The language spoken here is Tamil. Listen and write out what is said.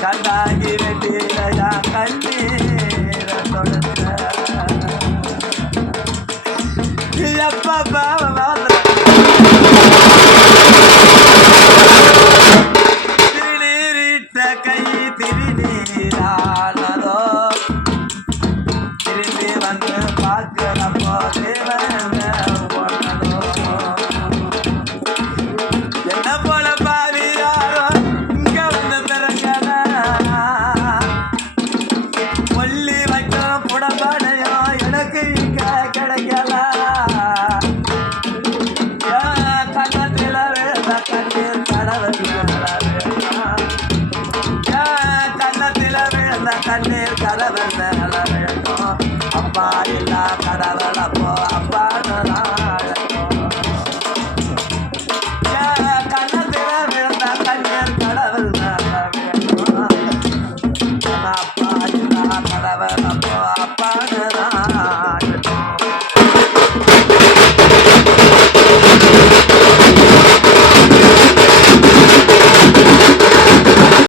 கண்டாகி வெட்டியா கண்ணீர தொடர்ந்த திருநீரிட்ட கை திருநீரானதோ திரும்பி வந்து பார்க்கிறப்போ தேவன் போனதோ என்ன போல பாவி யாரோ இங்க வந்து பிறக்கல கொல்லி வைக்கும் புடம்படையோ எனக்கு இங்க கிடைக்கல கண்ணத்தில் வேத கண்ணீர் கடவுள் கண்ணத்தில் வேத கண்ணீர் கடவுள் மேல வேணும் அப்பா இல்லா கட